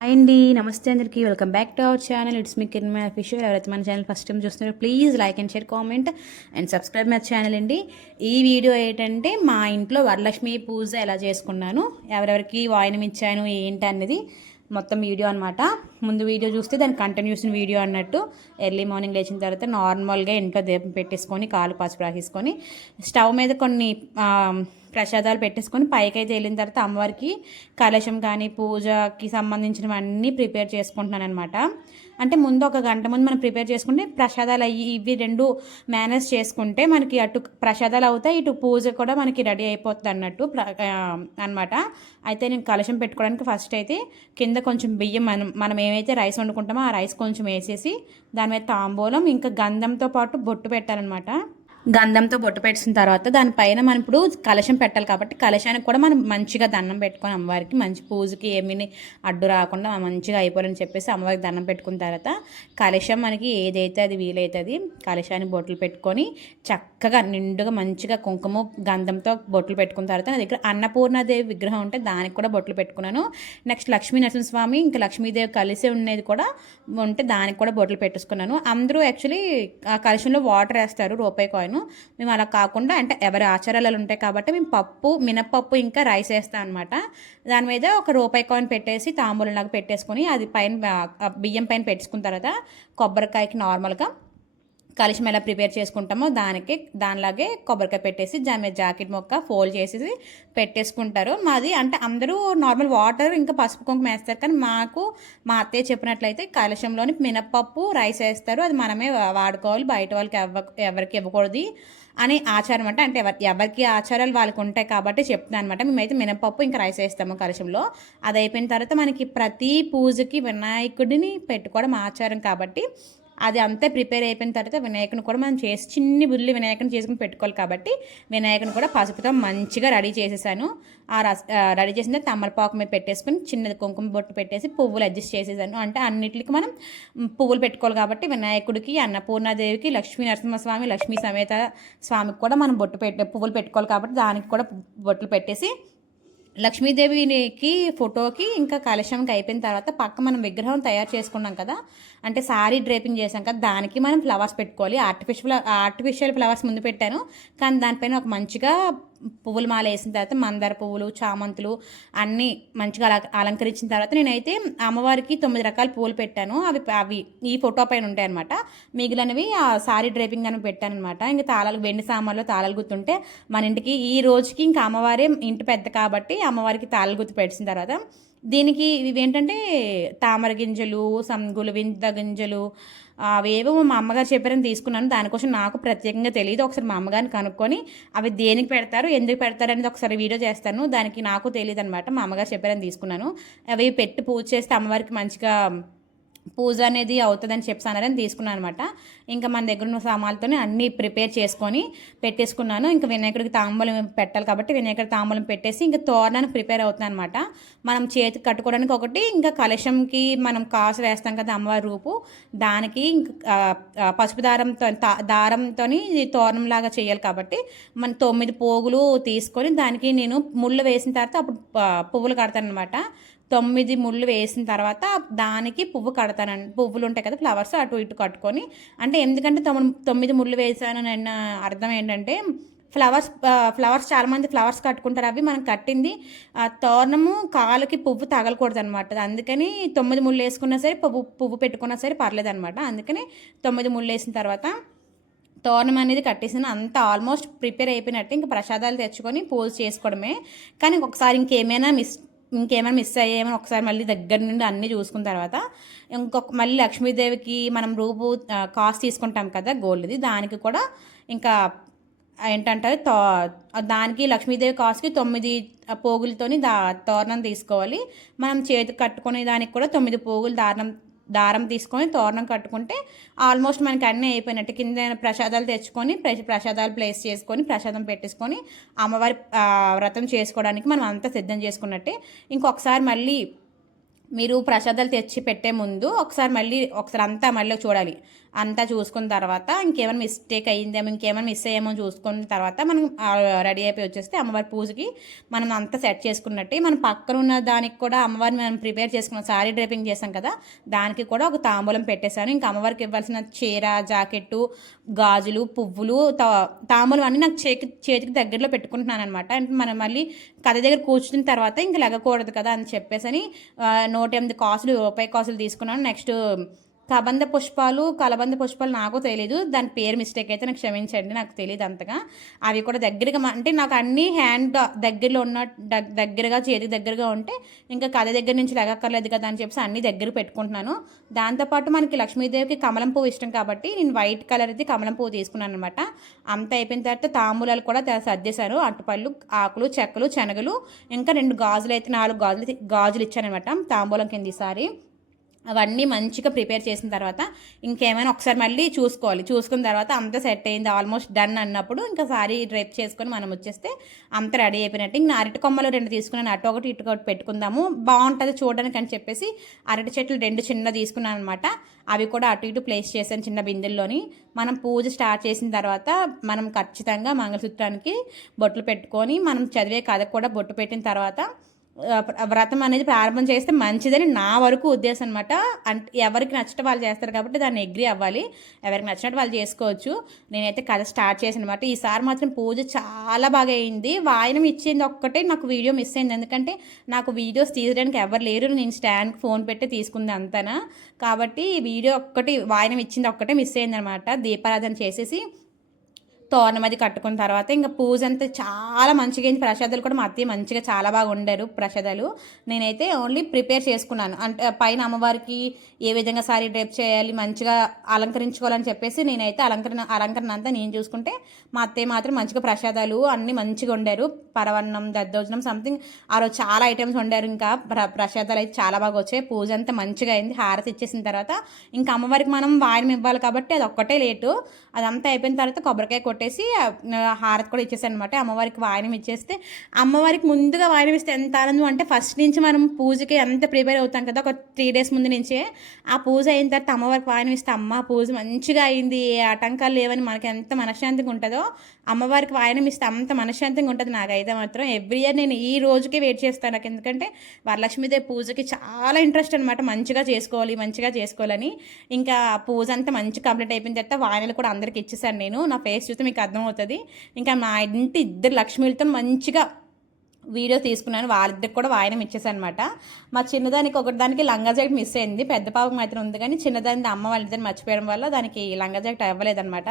Hi అండి. నమస్తే అందరికీ. Welcome back to our channel. It's me Kiran official. ఎవరైతే మన ఛానల్ ఫస్ట్ టైం చూస్తున్నారో please like and share, comment and subscribe my channel అండి. ఈ వీడియో ఏంటంటే మా ఇంట్లో వరలక్ష్మి పూజ ఎలా చేసుకున్నాను, ఎవరెవరికి వాయినం ఇచ్చాను ఏంటి అన్నది మొత్తం వీడియో అనమాట. ముందు వీడియో చూస్తే దాని కంటిన్యూషన్ వీడియో అన్నట్టు. ఎర్లీ మార్నింగ్ లేచిన తర్వాత నార్మల్గా ఇంట్లో దీపం పెట్టేసుకొని కాలు పసుపు రాసేసుకొని స్టవ్ మీద కొన్ని ప్రసాదాలు పెట్టేసుకొని పైకి అయితే వెళ్ళిన తర్వాత అమ్మవారికి కలశం కానీ పూజకి సంబంధించినవన్నీ ప్రిపేర్ చేసుకుంటున్నాను అనమాట. అంటే ముందు ఒక గంట ముందు మనం ప్రిపేర్ చేసుకుంటే ప్రసాదాలు అయ్యి ఇవి రెండు మేనేజ్ చేసుకుంటే మనకి అటు ప్రసాదాలు అవుతాయి, ఇటు పూజ కూడా మనకి రెడీ అయిపోతుంది అన్నట్టు అనమాట. అయితే నేను కలశం పెట్టుకోవడానికి ఫస్ట్ అయితే కింద కొంచెం బియ్యం మనం ఏమైతే రైస్ వండుకుంటామో ఆ రైస్ కొంచెం వేసేసి దాని మీద తాంబూలం ఇంకా గంధంతో పాటు బొట్టు పెట్టాలన్నమాట. గంధంతో బొట్టు పెట్టిన తర్వాత దానిపైన మనం ఇప్పుడు కలశం పెట్టాలి కాబట్టి కలశానికి కూడా మనం మంచిగా దండం పెట్టుకొని అమ్మవారికి మంచి పూజకి ఏమీ అడ్డు రాకుండా మంచిగా అయిపోవాలని చెప్పేసి అమ్మవారికి దండం పెట్టుకున్న తర్వాత కలశం మనకి ఏదైతే అది వీలైతుంది కలశానికి బొట్లు పెట్టుకొని చక్కగా నిండుగా మంచిగా కుంకుమ గంధంతో బొట్లు పెట్టుకున్న తర్వాత నా దగ్గర అన్నపూర్ణాదేవి విగ్రహం ఉంటే దానికి కూడా బొట్లు పెట్టుకున్నాను. నెక్స్ట్ లక్ష్మీ నరసింహస్వామి ఇంకా లక్ష్మీదేవి కలిసి ఉండేది కూడా ఉంటే దానికి కూడా బొట్లు పెట్టేసుకున్నాను. అందరూ యాక్చువల్లీ ఆ కలశంలో వాటర్ వేస్తారు, రూపాయి కాయిన్. మేము అలా కాకుండా అంటే ఎవరి ఆచారాలు ఉంటాయి కాబట్టి మేము పప్పు మినప్పప్పు ఇంకా రైస్ వేస్తాం అనమాట. దాని మీద ఒక రూపాయి కాయిన్ పెట్టేసి తాంబూలంలాగా పెట్టేసుకొని అది పైన బియ్యం పైన పెట్టుకున్న తర్వాత కొబ్బరికాయకి నార్మల్గా కలిసి ఎలా ప్రిపేర్ చేసుకుంటామో దానిలాగే కొబ్బరికాయ పెట్టేసి దాని మీద జాకెట్ మొక్క ఫోల్డ్ చేసి పెట్టేసుకుంటారు. మాది అంటే అందరూ నార్మల్ వాటర్ ఇంకా పసుపు కుంకుమ వేస్తారు, కానీ మా అత్తయ్య చెప్పినట్లయితే కలశంలోని మినప్పప్పు రైస్ వేస్తారు, అది మనమే వాడుకోవాలి, బయట వాళ్ళకి ఎవరికి ఇవ్వకూడదు అని ఆచారం అంటే ఎవరికి ఆచారాలు వాళ్ళకి ఉంటాయి కాబట్టి చెప్తున్నాను అనమాట. మేమైతే మినపప్పు ఇంకా రైస్ వేస్తాము కలశంలో. అది అయిపోయిన తర్వాత మనకి ప్రతి పూజకి వినాయకుడిని పెట్టుకోవడం ఆచారం కాబట్టి అది అంతా ప్రిపేర్ అయిపోయిన తర్వాత వినాయకుని కూడా మనం చిన్ని బుల్లి వినాయకుని చేసుకుని పెట్టుకోవాలి కాబట్టి వినాయకుని కూడా పసుపుతో మంచిగా రెడీ చేసేసాను. రెడీ చేసిన తమలపాకు మీద పెట్టేసుకుని చిన్నది కుంకుమ బొట్టు పెట్టేసి పువ్వులు అడ్జస్ట్ చేసేసాను. అంటే అన్నిటికి మనం పువ్వులు పెట్టుకోవాలి కాబట్టి వినాయకుడికి, అన్నపూర్ణాదేవికి, లక్ష్మీ నరసింహస్వామి, లక్ష్మీ సమేత స్వామికి కూడా మనం పువ్వులు పెట్టుకోవాలి కాబట్టి దానికి కూడా బొట్లు పెట్టేసి లక్ష్మీదేవికి ఫోటోకి ఇంకా కలశంకి అయిపోయిన తర్వాత పక్క మనం విగ్రహం తయారు చేసుకున్నాం కదా, అంటే సారీ డ్రేపింగ్ చేసాం కదా, దానికి మనం ఫ్లవర్స్ పెట్టుకోవాలి. ఆర్టిఫిషియల్ ఫ్లవర్స్ ముందు పెట్టాను, కానీ దానిపైన ఒక మంచిగా పువ్వులు మాల వేసిన తర్వాత మందార పువ్వులు, చామంతులు అన్నీ మంచిగా అలంకరించిన తర్వాత నేనైతే అమ్మవారికి 9 రకాల పువ్వులు పెట్టాను. అవి ఈ ఫోటో పైన ఉంటాయి అనమాట. మిగిలినవి ఆ సారీ డ్రైపింగ్ అని పెట్టాను అనమాట. ఇంకా తాళాలు వెండి సామాన్లు తాళాలు గుర్తుంటే మన ఇంటికి ఈ రోజుకి ఇంకా అమ్మవారే ఇంటి పెద్ద కాబట్టి అమ్మవారికి తాళాలు గుర్తు పెట్టిన తర్వాత దీనికి ఇవేంటంటే తామర గింజలు, సంగులు, వింత గింజలు అవేవో మా అమ్మగారు చెప్పారని తీసుకున్నాను. దానికోసం నాకు ప్రత్యేకంగా తెలియదు. ఒకసారి మా అమ్మగారిని కనుక్కొని అవి దేనికి పెడతారు, ఎందుకు పెడతారు అనేది ఒకసారి వీడియో చేస్తాను. దానికి నాకు తెలియదు అనమాట. మా అమ్మగారు చెప్పారని తీసుకున్నాను. అవి పెట్టి పూజ చేస్తే అమ్మవారికి మంచిగా పూజ అనేది అవుతుందని చెప్పానని తీసుకున్నాను అనమాట. ఇంకా మన దగ్గర ఉన్న సామాన్లతోనే అన్నీ ప్రిపేర్ చేసుకొని పెట్టేసుకున్నాను. ఇంకా వినాయకుడికి తాంబూలం పెట్టాలి కాబట్టి వినాయకుడి తాంబూలం పెట్టేసి ఇంకా తోరణానికి ప్రిపేర్ అవుతుంది అనమాట. మనం చేతికి కట్టుకోవడానికి ఒకటి, ఇంకా కలశంకి మనం కాసు వేస్తాం కదా అమ్మవారి రూపు, దానికి పసుపు దారంతో తోరణంలాగా చేయాలి కాబట్టి మనం 9 పోగులు తీసుకొని దానికి నేను ముళ్ళు వేసిన తర్వాత అప్పుడు పువ్వులు కడతాను అనమాట. 9 ముళ్ళు వేసిన తర్వాత దానికి పువ్వులు ఉంటాయి కదా ఫ్లవర్స్ అటు ఇటు కట్టుకొని, అంటే ఎందుకంటే 9 ముళ్ళు వేసాను అన్న అర్థం ఏంటంటే ఫ్లవర్స్ చాలామంది ఫ్లవర్స్ కట్టుకుంటారు, అవి మనం కట్టింది తోరణము కాలుకి పువ్వు తగలకూడదు అనమాట. అందుకని 9 ముళ్ళు వేసుకున్నా సరే పువ్వు పెట్టుకున్నా సరే పర్లేదు అనమాట. అందుకని 9 ముళ్ళు వేసిన తర్వాత తోరణం అనేది కట్టేసిన అంతా ఆల్మోస్ట్ ప్రిపేర్ అయిపోయినట్టు ఇంకా ప్రసాదాలు తెచ్చుకొని పూజ చేసుకోవడమే. కానీ ఒకసారి ఇంకేమైనా మిస్ అయ్యేమని ఒకసారి మళ్ళీ దగ్గర నుండి అన్నీ చూసుకున్న తర్వాత మళ్ళీ లక్ష్మీదేవికి మనం రూపు కాస్ట్ తీసుకుంటాం కదా గోల్డ్ది, దానికి కూడా ఇంకా ఏంటంటే దానికి లక్ష్మీదేవి కాస్ట్కి 9 పోగులతోని తోరణం తీసుకోవాలి. మనం చేతికి కట్టుకునే దానికి కూడా 9 పోగులు దారం తీసుకొని తోరణం కట్టుకుంటే ఆల్మోస్ట్ మనకి అన్నీ అయిపోయినట్టు. కింద ప్రసాదాలు తెచ్చుకొని ప్రసాదాలు ప్లేస్ చేసుకొని ప్రసాదం పెట్టేసుకొని అమ్మవారి వ్రతం చేసుకోవడానికి మనం అంతా సిద్ధం చేసుకున్నట్టే. ఇంకొకసారి మళ్ళీ మీరు ప్రసాదాలు తెచ్చి పెట్టే ముందు ఒకసారి అంతా మళ్ళీ చూడాలి. అంతా చూసుకున్న తర్వాత ఇంకేమైనా మిస్టేక్ అయ్యిందేమో, ఇంకేమైనా మిస్ అయ్యేమో చూసుకున్న తర్వాత మనం రెడీ అయిపోయి వచ్చేస్తే అమ్మవారి పూజకి మనం అంతా సెట్ చేసుకున్నట్టే. మనం పక్కన ఉన్న దానికి కూడా అమ్మవారిని మనం ప్రిపేర్ చేసుకున్న సారీ డ్రైపింగ్ చేసాం కదా, దానికి కూడా ఒక తాంబూలం పెట్టేశాను. ఇంకా అమ్మవారికి ఇవ్వాల్సిన చీర, జాకెట్టు, గాజులు, పువ్వులు, తాంబూలం అన్నీ నాకు చేతికి దగ్గరలో పెట్టుకుంటున్నాను అనమాట. అంటే మనం మళ్ళీ కథ దగ్గర కూర్చున్న తర్వాత ఇంక లెగకూడదు కదా అని చెప్పేసి 108 కాసులు, రూపాయి కాసులు తీసుకున్నాను. నెక్స్ట్ కలబంద పుష్పాలు నాకు తెలీదు, దాని పేరు మిస్టేక్ అయితే నాకు క్షమించండి, నాకు తెలియదు అంతగా. అవి కూడా దగ్గరగా అంటే నాకు అన్నీ హ్యాండ్ దగ్గరలో ఉన్న దగ్గరగా చేతికి దగ్గరగా ఉంటే ఇంకా కథ దగ్గర నుంచి లెగక్కర్లేదు కదా అని చెప్పేసి అన్నీ దగ్గర పెట్టుకుంటున్నాను. దాంతోపాటు మనకి లక్ష్మీదేవికి కమలం పువ్వు ఇష్టం కాబట్టి నేను వైట్ కలర్ అయితే కమలం పువ్వు తీసుకున్నాను అనమాట. అంత అయిపోయిన తర్వాత తాంబూలాలు కూడా సర్దేశాను. అట్టుపళ్ళు, ఆకులు, చెక్కలు, శనగలు, ఇంకా 2 గాజులు అయితే 4 గాజులు ఇచ్చాను అనమాట తాంబూలం కింద ఈసారి. అవన్నీ మంచిగా ప్రిపేర్ చేసిన తర్వాత ఇంకేమైనా ఒకసారి మళ్ళీ చూసుకున్న తర్వాత అంతా సెట్ అయింది, ఆల్మోస్ట్ డన్ అన్నప్పుడు ఇంకా సారీ డ్రైప్ చేసుకొని మనం వచ్చేస్తే అంత రెడీ అయిపోయినట్టు. ఇంకా అరటి కొమ్మలు 2 తీసుకున్నాను, అటు ఒకటి ఇటు ఒకటి పెట్టుకుందాము బాగుంటుంది చూడడానికి అని చెప్పేసి అరటి చెట్లు 2 చిన్న తీసుకున్నాను అనమాట. అవి కూడా అటు ఇటు ప్లేస్ చేశాను చిన్న బిందెల్లోని. మనం పూజ స్టార్ట్ చేసిన తర్వాత మనం ఖచ్చితంగా మంగళసూత్రానికి బొట్లు పెట్టుకొని మనం చదివే కథ కూడా బొట్టు పెట్టిన తర్వాత వ్రతం అనేది ప్రారంభం చేస్తే మంచిదని నా వరకు ఉద్దేశం అనమాట. అంటే ఎవరికి నచ్చినట్టు వాళ్ళు చేస్తారు కాబట్టి దాన్ని అగ్రీ అవ్వాలి, ఎవరికి నచ్చినట్టు వాళ్ళు చేసుకోవచ్చు. నేనైతే కథ స్టార్ట్ చేశాను అనమాట. ఈసారి మాత్రం పూజ చాలా బాగా అయింది. వాయనం ఇచ్చింది ఒక్కటే నాకు వీడియో మిస్ అయింది, ఎందుకంటే నాకు వీడియోస్ తీయడానికి ఎవరు లేరు, నేను స్టాండ్కి ఫోన్ పెట్టి తీసుకుంది అంతనా. కాబట్టి వీడియో వాయనం ఇచ్చింది ఒక్కటే మిస్ అయింది అనమాట. దీపారాధన చేసేసి తోరణం అది కట్టుకున్న తర్వాత ఇంకా పూజ అంతా చాలా మంచిగా అయింది. ప్రసాదాలు కూడా మా అత్తయ్య మంచిగా చాలా బాగా వండారు ప్రసాదాలు. నేనైతే ఓన్లీ ప్రిపేర్ చేసుకున్నాను, అంటే పైన అమ్మవారికి ఏ విధంగా సారీ డ్రైప్ చేయాలి, మంచిగా అలంకరించుకోవాలని చెప్పేసి నేనైతే అలంకరణ అంతా నేను చూసుకుంటే మా అత్తయ్య మాత్రం మంచిగా ప్రసాదాలు అన్నీ మంచిగా వండారు. పరవన్నం, దద్దోజనం, సంథింగ్ ఆ రోజు చాలా ఐటమ్స్ వండారు. ఇంకా ప్రసాదాలు అయితే చాలా బాగా వచ్చాయి. పూజ అంతా మంచిగా అయింది. హారతి ఇచ్చేసిన తర్వాత ఇంకా అమ్మవారికి మనం వాయనం ఇవ్వాలి కాబట్టి అది ఒక్కటే లేటు. అదంతా అయిపోయిన తర్వాత కొబ్బరికాయ కొట్టేసి హారతి కూడా ఇచ్చేసాను అనమాట. అమ్మవారికి వాయనం ఇచ్చేస్తే అమ్మవారికి ముందుగా వాయనం ఇస్తే ఎంత ఆనందం అంటే ఫస్ట్ నుంచి మనం పూజకి ఎంత ప్రిపేర్ అవుతాం కదా, ఒక 3 days ముందు నుంచే. ఆ పూజ అయిన తర్వాత అమ్మవారికి వాయనం ఇస్తే అమ్మ పూజ మంచిగా అయింది, ఏ ఆటంకాలు లేవని మనకి ఎంత మనశ్శాంతిగా ఉంటుందో అమ్మవారికి వాయనం ఇస్తే అంత మనశ్శాంతిగా ఉంటుంది. నాకైతే మాత్రం ఎవ్రీ ఇయర్ నేను ఈ రోజుకే వెయిట్ చేస్తాను. నాకు ఎందుకంటే వరలక్ష్మీదేవి పూజకి చాలా ఇంట్రెస్ట్ అనమాట, మంచిగా చేసుకోవాలని. ఇంకా పూజ అంతా మంచి కంప్లీట్ అయిపోయిన తర్వాత వాయనలు కూడా అందరికి ఇచ్చేసాను నేను. నా ఫేస్ చూస్తే మీకు అర్థమవుతుంది. ఇంకా మా ఇంటి 2 లక్ష్మీలతో మంచిగా వీడియో తీసుకున్నాను, వాళ్ళిద్దరికి కూడా వాయనం ఇచ్చేసానమాట. మా చిన్నదానికి ఒకటిదానికి లంగా జాకెట్ మిస్ అయింది, పెద్ద పాపకు మాత్రం ఉంది, కానీ చిన్నదానికి అమ్మ వాళ్ళిద్దరిని మర్చిపోయడం వల్ల దానికి లంగా జాకెట్ అవ్వలేదనమాట.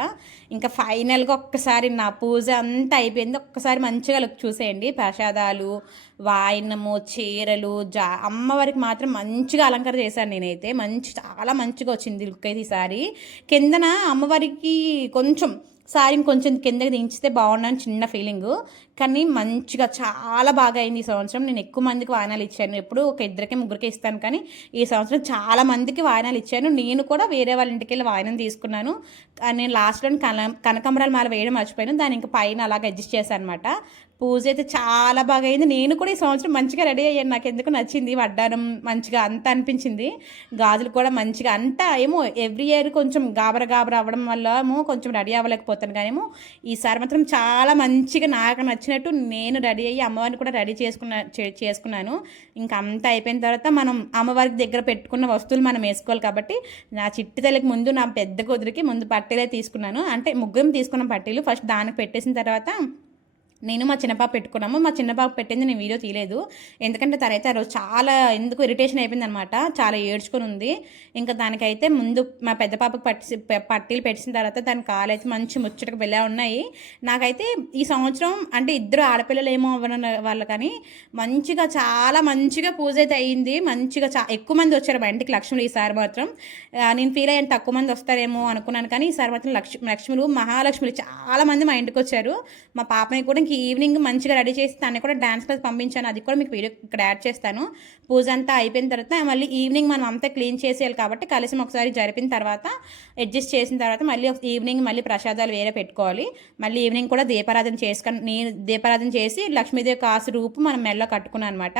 ఇంకా ఫైనల్గా ఒక్కసారి నా పూజ అంతా అయిపోయింది. ఒక్కసారి మంచిగా లుక్ చూసేయండి. ప్రసాదాలు, వాయనము, చీరలు, అమ్మవారికి మాత్రం మంచిగా అలంకరణ చేశాను నేనైతే. చాలా మంచిగా వచ్చింది లుక్ అయితే ఈసారి. కిందన అమ్మవారికి సారీ కొంచెం కిందకి దించితే బాగున్నాను చిన్న ఫీలింగు, కానీ మంచిగా చాలా బాగా అయింది ఈ సంవత్సరం. నేను ఎక్కువ మందికి వాయనాలు ఇచ్చాను, ఎప్పుడు ఒక 2-3 ఇస్తాను, కానీ ఈ సంవత్సరం చాలా మందికి వాయనాలు ఇచ్చాను. నేను కూడా వేరే వాళ్ళ ఇంటికి వెళ్ళి వాయనం తీసుకున్నాను. నేను లాస్ట్లో కనకాంబరాల మాల వేయడం మర్చిపోయాను, దాన్ని ఇంకా పైన అలాగ అడ్జస్ట్ చేశాను అనమాట. పూజ అయితే చాలా బాగా అయింది. నేను కూడా ఈ సంవత్సరం మంచిగా రెడీ అయ్యాను, నాకు ఎందుకు నచ్చింది. వడ్డానం మంచిగా అంతా అనిపించింది, గాజులు కూడా మంచిగా అంతా ఏమో ఎవ్రీ ఇయర్ కొంచెం గాబరా అవ్వడం వల్ల ఏమో కొంచెం రెడీ అవ్వలేకపోతాను, కానీ ఏమో ఈసారి మాత్రం చాలా మంచిగా నాకు నచ్చినట్టు నేను రెడీ అయ్యి అమ్మవారిని కూడా రెడీ చేసుకున్నాను. ఇంకా అంతా అయిపోయిన తర్వాత మనం అమ్మవారికి దగ్గర పెట్టుకున్న వస్తువులు మనం వేసుకోవాలి కాబట్టి నా చిట్టి తల్లికి ముందు నా పెద్ద కూతురికి ముందు పట్టీలే తీసుకున్నాను. అంటే ముగ్గురం తీసుకున్న పట్టీలు ఫస్ట్ దానికి పెట్టేసిన తర్వాత నేను మా చిన్నపాప పెట్టుకున్నాము. మా చిన్నపాప పెట్టింది నేను వీడియో తీయలేదు, ఎందుకంటే తనైతే ఆ రోజు చాలా ఎందుకు ఇరిటేషన్ అయిపోయింది అనమాట, చాలా ఏడ్చుకొని ఉంది. ఇంకా దానికైతే ముందు మా పెద్ద పాపకు పట్టీలు పెట్టిన తర్వాత దాని కాలు అయితే మంచి ముచ్చటకు వెళ్ళా ఉన్నాయి. నాకైతే ఈ సంవత్సరం అంటే 2 ఆడపిల్లలు ఏమో అవ్వడం వల్ల కానీ మంచిగా చాలా మంచిగా పూజ అయితే అయ్యింది. మంచిగా ఎక్కువ మంది వచ్చారు మా ఇంటికి లక్ష్ములు. ఈసారి మాత్రం నేను ఫీల్ అయ్యాను తక్కువ మంది వస్తారేమో అనుకున్నాను, కానీ ఈసారి మాత్రం లక్ష్ములు, మహాలక్ష్ములు చాలా మంది మా ఇంటికి వచ్చారు. మా పాపని కూడా ఇంక ఈవినింగ్ మంచిగా రెడీ చేసి తను కూడా డాన్స్ క్లాస్ పంపించాను. అది కూడా మీకు వీడియో ఇక్కడ యాడ్ చేస్తాను. పూజ అంతా అయిపోయిన తర్వాత మళ్ళీ ఈవినింగ్ మనం అంతా క్లీన్ చేసేయాలి కాబట్టి కలిసి ఒకసారి జరిపిన తర్వాత అడ్జస్ట్ చేసిన తర్వాత మళ్ళీ ఈవినింగ్ మళ్ళీ ప్రసాదాలు వేరే పెట్టుకోవాలి. మళ్ళీ ఈవినింగ్ కూడా దీపారాధన చేసుకొని నేను దీపారాధన చేసి లక్ష్మీదేవి కాసు రూపు మనం మెడలో కట్టుకున్నాను అనమాట.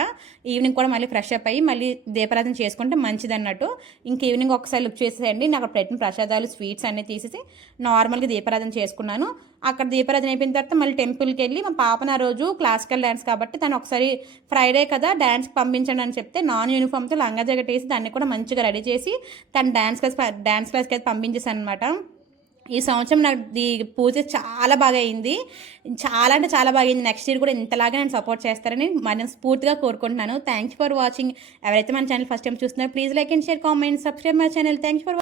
ఈవినింగ్ కూడా మళ్ళీ ఫ్రెష్ అప్ అయ్యి మళ్ళీ దీపారాధన చేసుకుంటే మంచిది అన్నట్టు. ఇంక ఈవినింగ్ ఒకసారి లుక్ చేసేయండి. నేను అక్కడ పెట్టిన ప్రసాదాలు స్వీట్స్ అన్నీ తీసేసి నార్మల్గా దీపారాధన చేసుకున్నాను. అక్కడ దీపారాధన అయిపోయిన తర్వాత మళ్ళీ టెంపుల్కి వెళ్ళి మా పాపన ఆ రోజు క్లాసికల్ డ్యాన్స్ కాబట్టి తను ఒకసారి ఫ్రైడే కదా డ్యాన్స్కి పంపించండి అని చెప్తే నాన్ యూనిఫామ్తో లంగా జాకెట్ వేసి దాన్ని కూడా మంచిగా రెడీ చేసి తను డ్యాన్స్ క్లాస్కి అయితే పంపించేసాను అనమాట. ఈ సంవత్సరం నాకు పూజ చాలా బాగా అయింది. చాలా అంటే చాలా బాగా అయింది. నెక్స్ట్ ఇయర్ కూడా ఇంతలాగా నేను సపోర్ట్ చేస్తారని మనస్ఫూర్తిగా కోరుకుంటున్నాను. Thanks for watching. ఎవరైతే మన ఛానల్ ఫస్ట్ టైం చూస్తున్నారో please like and share comment subscribe my channel. Thanks for